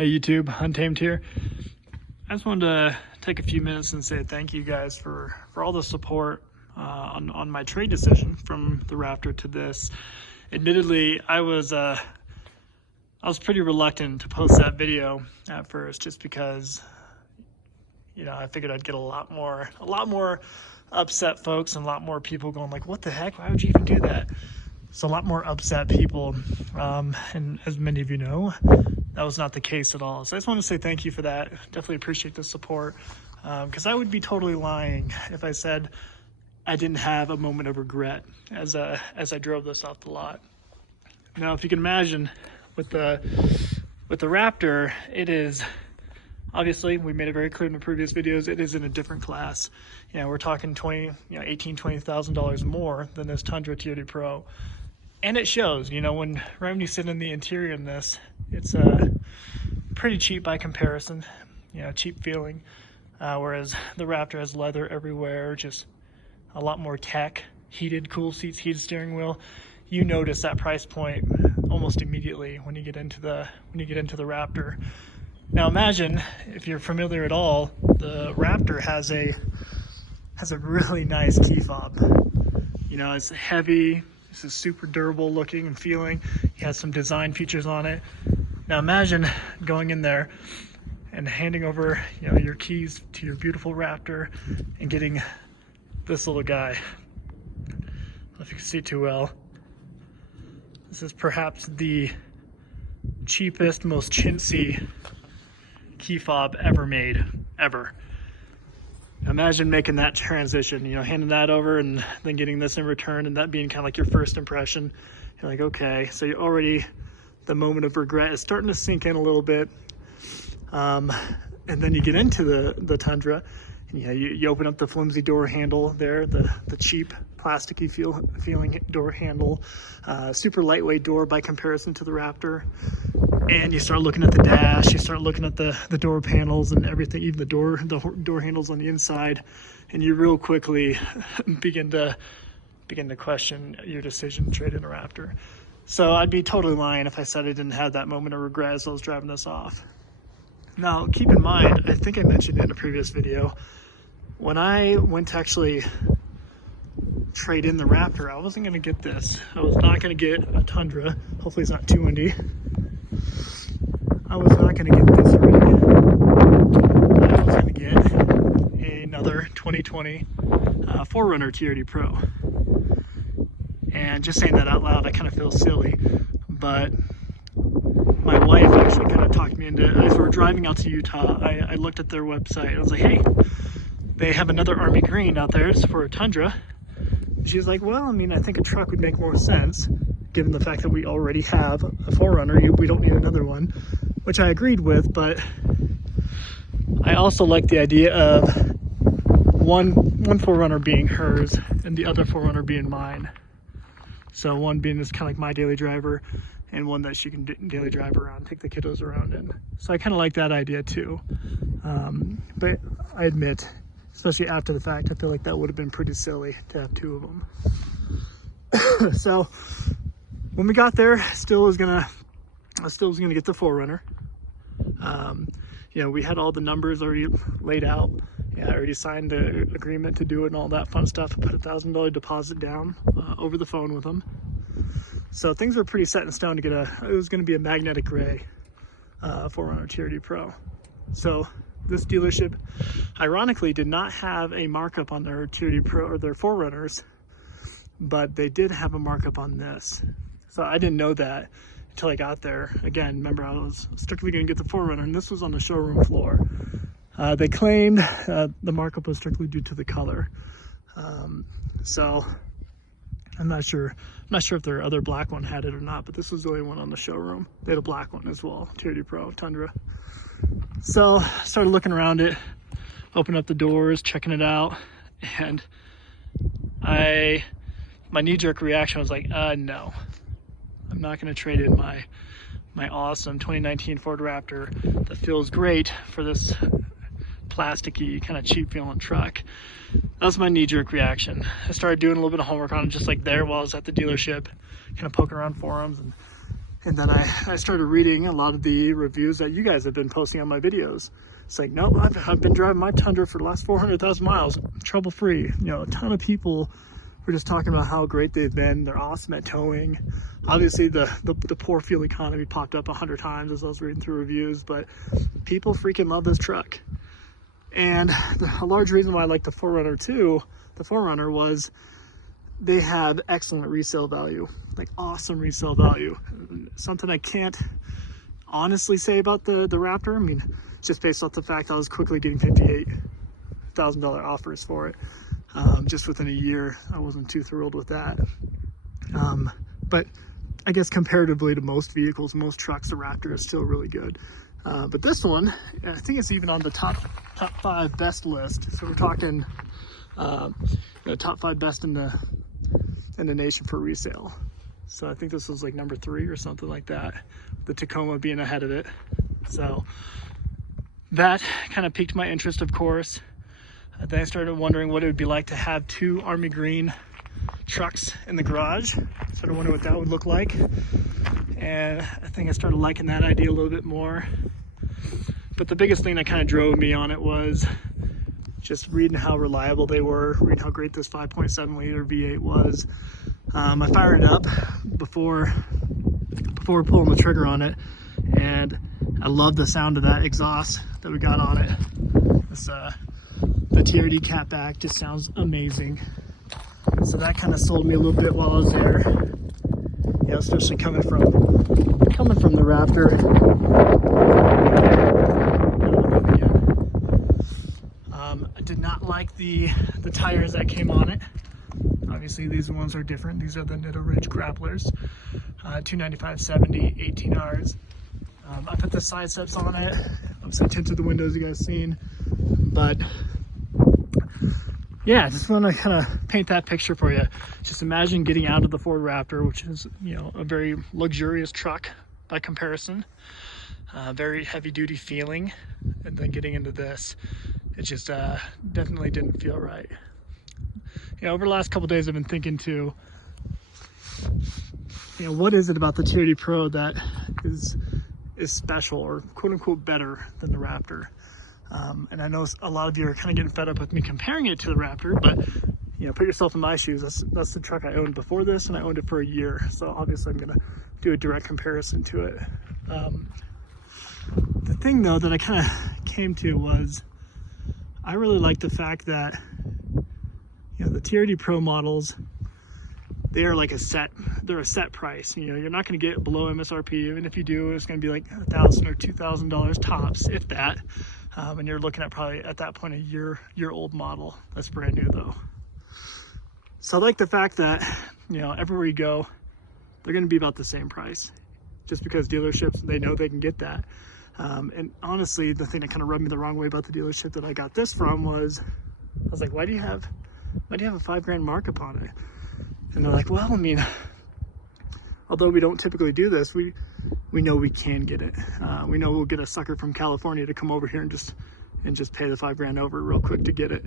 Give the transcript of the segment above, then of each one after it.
Hey YouTube, Untamed here. I just wanted to take a few minutes and say thank you guys for all the support on my trade decision from the Raptor to this. Admittedly, I was pretty reluctant to post that video at first, just because I figured I'd get a lot more upset folks and a lot more people going like, what the heck, why would you even do that? So a lot more upset people, and as many of you know, that was not the case at all. So I just want to say thank you for that. Definitely appreciate the support, because I would be totally lying if I said I didn't have a moment of regret as I drove this off the lot. Now, if you can imagine, with the Raptor, it is obviously, we made it very clear in the previous videos, it is in a different class. We're talking $20,000 more than this Tundra TRD Pro. And it shows, right when you sit in the interior in this, it's pretty cheap by comparison, cheap feeling. Whereas the Raptor has leather everywhere, just a lot more tech, heated, cool seats, heated steering wheel. You notice that price point almost immediately when you get into the Raptor. Now imagine, if you're familiar at all, the Raptor has a really nice key fob. It's heavy. This is super durable looking and feeling. It has some design features on it. Now imagine going in there and handing over your keys to your beautiful Raptor and getting this little guy. I don't know if you can see too well. This is perhaps the cheapest, most chintzy key fob ever made, ever. Imagine making that transition, handing that over and then getting this in return, and that being kind of like your first impression. You're like, okay, so you're already, the moment of regret is starting to sink in a little bit. And then you get into the Tundra, and you open up the flimsy door handle there, the cheap plasticky feeling door handle, super lightweight door by comparison to the Raptor. And you start looking at the dash, you start looking at the door panels and everything, even the door handles on the inside, and you real quickly begin to question your decision to trade in a Raptor. So I'd be totally lying if I said I didn't have that moment of regret as I was driving this off. Now, keep in mind, I think I mentioned in a previous video, when I went to actually trade in the Raptor, I wasn't going to get this. I was not going to get a Tundra. Hopefully it's not too windy. I was not going to get this rig. I was going to get another 2020 4Runner TRD Pro. And just saying that out loud, I kind of feel silly, but my wife actually kind of talked me into it. As we were driving out to Utah, I looked at their website. I was like, hey, they have another Army Green out there. It's for a Tundra. She was like, well, I think a truck would make more sense, given the fact that we already have a 4Runner. We don't need another one, which I agreed with, but I also like the idea of one 4Runner being hers and the other 4Runner being mine. So one being this kind of like my daily driver, and one that she can daily drive around, take the kiddos around in. So I kind of like that idea too. But I admit, especially after the fact, I feel like that would have been pretty silly to have two of them. So when we got there, I still was gonna get the 4Runner. We had all the numbers already laid out. I already signed the agreement to do it and all that fun stuff. I put $1,000 deposit down over the phone with them. So things were pretty set in stone to get it was going to be a magnetic gray 4Runner TRD Pro. So this dealership, ironically, did not have a markup on their TRD Pro or their 4Runners, but they did have a markup on this. So I didn't know that until I got there. Again, remember, I was strictly going to get the 4Runner, and this was on the showroom floor. They claimed the markup was strictly due to the color. So I'm not sure if their other black one had it or not, but this was the only one on the showroom. They had a black one as well, TRD Pro Tundra. So I started looking around it, opened up the doors, checking it out, and my knee-jerk reaction was like, no, I'm not going to trade in my awesome 2019 Ford Raptor that feels great for this plasticky, kind of cheap feeling truck. That was my knee-jerk reaction. I started doing a little bit of homework on it, just like there while I was at the dealership, kind of poking around forums and And then I started reading a lot of the reviews that you guys have been posting on my videos. It's like, no, I've been driving my Tundra for the last 400,000 miles, trouble-free. You know, a ton of people were just talking about how great they've been. They're awesome at towing. Obviously, the poor fuel economy popped up 100 times as I was reading through reviews, but people freaking love this truck. And a large reason why I like the 4Runner too, the 4Runner, was they have excellent resale value, like awesome resale value. Something I can't honestly say about the Raptor. I mean, just based off the fact I was quickly getting $58,000 offers for it. Just within a year, I wasn't too thrilled with that. But I guess comparatively to most vehicles, most trucks, the Raptor is still really good. But this one, I think it's even on the top 5 best list. So we're talking, top 5 best in the nation for resale. So I think this was like number 3 or something like that, the Tacoma being ahead of it. So that kind of piqued my interest, of course. Then I started wondering what it would be like to have 2 army green trucks in the garage. Started wondering what that would look like. And I think I started liking that idea a little bit more. But the biggest thing that kind of drove me on it was just reading how reliable they were, reading how great this 5.7 liter V8 was. I fired it up before pulling the trigger on it, and I love the sound of that exhaust that we got on it. This, the TRD catback just sounds amazing. So that kind of sold me a little bit while I was there. Yeah, especially coming from the Raptor. I did not like the tires that came on it. Obviously, these ones are different. These are the Nitto Ridge Grapplers, 295/70 18Rs. I put the side steps on it. Obviously, tinted the windows, you guys seen. But yeah, just want to kind of paint that picture for you. Just imagine getting out of the Ford Raptor, which is, you know, a very luxurious truck by comparison, very heavy-duty feeling, and then getting into this, it just definitely didn't feel right. You know, over the last couple days, I've been thinking too, you know, what is it about the TRD Pro that is special or quote-unquote better than the Raptor? And I know a lot of you are kind of getting fed up with me comparing it to the Raptor, but you know, put yourself in my shoes. That's the truck I owned before this, and I owned it for a year. So obviously I'm gonna do a direct comparison to it. The thing though that I kind of came to was I really like the fact that, you know, the TRD Pro models, they are like they're a set price. You know, you're not going to get below MSRP. Even if you do, it's going to be like $1,000 or $2,000 tops, if that. And you're looking at probably at that point a year old model that's brand new though. So I like the fact that, you know, everywhere you go, they're going to be about the same price, just because dealerships, they know they can get that. And honestly, the thing that kind of rubbed me the wrong way about the dealership that I got this from was, I was like, why do you have a $5,000 markup on it? And they're like, well, I mean, although we don't typically do this, we know we can get it. We know we'll get a sucker from California to come over here and just pay the $5,000 over real quick to get it.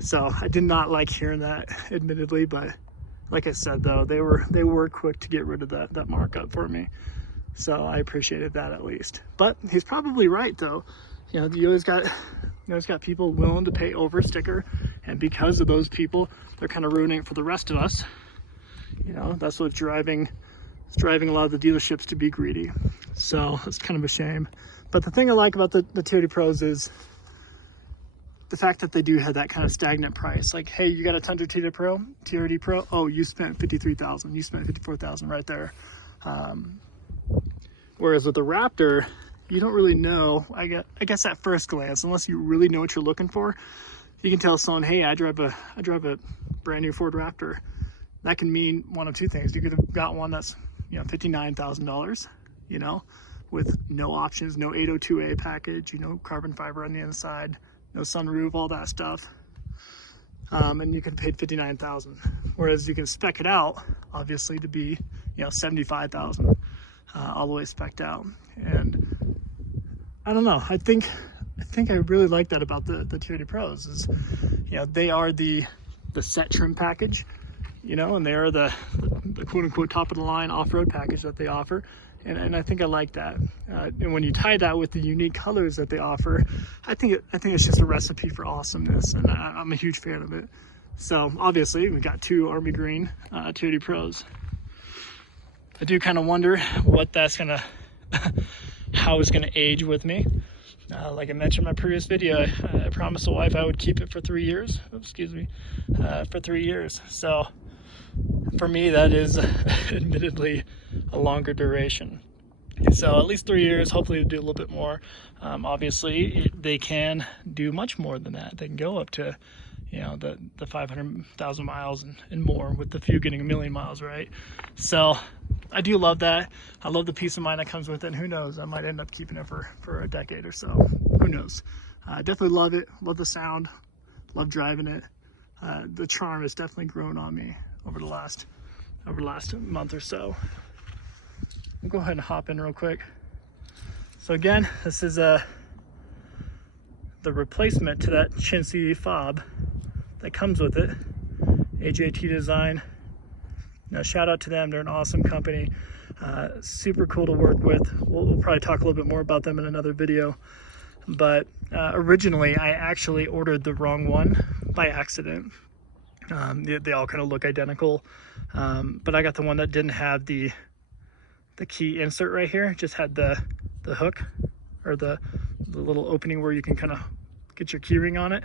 So I did not like hearing that, admittedly, but like I said though, they were quick to get rid of that markup for me. So I appreciated that at least. But he's probably right though. You know, you always got people willing to pay over sticker, and because of those people, they're kind of ruining it for the rest of us. You know, that's what's driving a lot of the dealerships to be greedy. So it's kind of a shame. But the thing I like about the TRD Pros the fact that they do have that kind of stagnant price. Like, hey, you got a Tundra TRD Pro? Oh, you spent $53,000. You spent $54,000 right there. Whereas with the Raptor, you don't really know. I guess at first glance, unless you really know what you're looking for, you can tell someone, hey, I drive a brand new Ford Raptor. That can mean one of two things. You could have got one that's, you know, $59,000, you know, with no options, no 802A package, you know, carbon fiber on the inside, no sunroof, all that stuff. And you could have paid $59,000. Whereas you can spec it out, obviously, to be, you know, $75,000, all the way spec'd out. And I don't know. I think I really like that about the TRD Pros is, you know, they are the set trim package, you know, and they are the quote unquote top of the line off-road package that they offer. And I think I like that. And when you tie that with the unique colors that they offer, I think it's just a recipe for awesomeness, and I'm a huge fan of it. So obviously we got two Army Green TRD Pros. I do kind of wonder what that's gonna, how it's gonna age with me. Like I mentioned in my previous video, I promised the wife I would keep it for 3 years. Oops, excuse me, for 3 years. So for me, that is admittedly a longer duration. So at least 3 years, hopefully to do a little bit more. Obviously, they can do much more than that. They can go up to, you know, the 500,000 miles and more, with the few getting 1 million miles, right? So I do love that. I love the peace of mind that comes with it. And who knows, I might end up keeping it for a decade or so. Who knows? Definitely love it. Love the sound. Love driving it. The charm has definitely grown on me over the last month or so. I'll go ahead and hop in real quick. So again, this is the replacement to that chintzy fob that comes with it. AJT Design. Now, shout out to them. They're an awesome company. Super cool to work with. We'll probably talk a little bit more about them in another video. But originally, I actually ordered the wrong one by accident. They all kind of look identical, but I got the one that didn't have the key insert right here. It just had the hook, or the little opening where you can kind of get your key ring on it.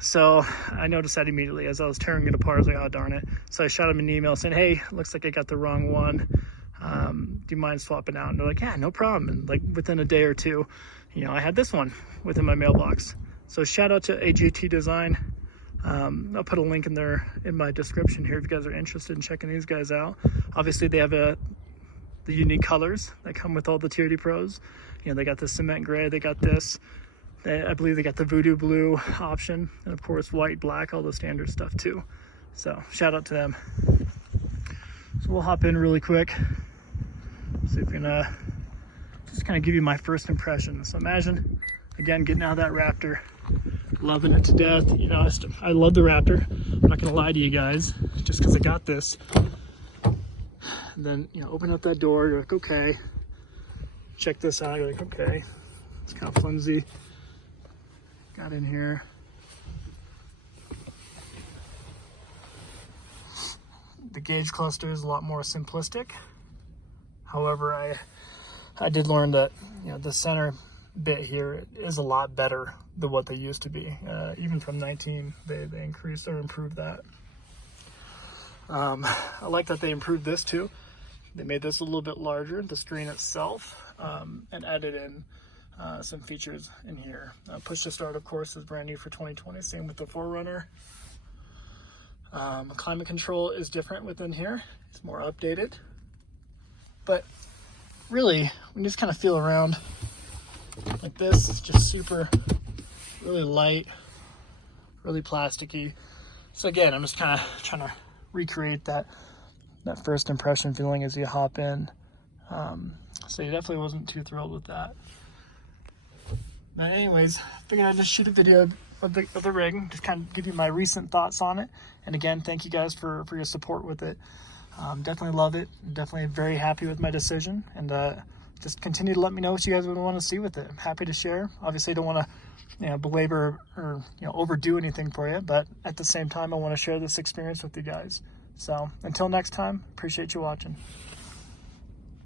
So I noticed that immediately as I was tearing it apart. I was like, oh darn it. So I shot them an email saying, hey, looks like I got the wrong one. Do you mind swapping out? And they're like, yeah, no problem. And like within a day or two, you know, I had this one within my mailbox. So shout out to AJT Design. I'll put a link in there in my description here if you guys are interested in checking these guys out. Obviously they have the unique colors that come with all the TRD Pros. You know, they got the cement gray, they got this, I believe they got the voodoo blue option, and of course white, black, all the standard stuff too. So shout out to them. So we'll hop in really quick, see if we can just kind of give you my first impression. So imagine, again, getting out of that Raptor, loving it to death. You know, I love the Raptor. I'm not gonna lie to you guys, just because I got this. And then, you know, open up that door, you're like, okay. Check this out, you're like, okay. It's kind of flimsy. Got in here. The gauge cluster is a lot more simplistic. However, I did learn that, you know, the center bit here is a lot better than what they used to be. Even from 19, they increased or improved that. I like that they improved this too. They made this a little bit larger, the screen itself, and added in some features in here. Push to start, of course, is brand new for 2020. Same with the 4Runner. Climate control is different within here. It's more updated. But really, when you just kind of feel around like this, it's just super, really light, really plasticky. So again, I'm just kind of trying to recreate that first impression feeling as you hop in. So you definitely wasn't too thrilled with that. But anyways, figured I'd just shoot a video of the rig, just kind of give you my recent thoughts on it. And again, thank you guys for your support with it. Definitely love it. Definitely very happy with my decision. And just continue to let me know what you guys would want to see with it. I'm happy to share. Obviously, don't want to, you know, belabor or, you know, overdo anything for you, but at the same time, I want to share this experience with you guys. So until next time, appreciate you watching.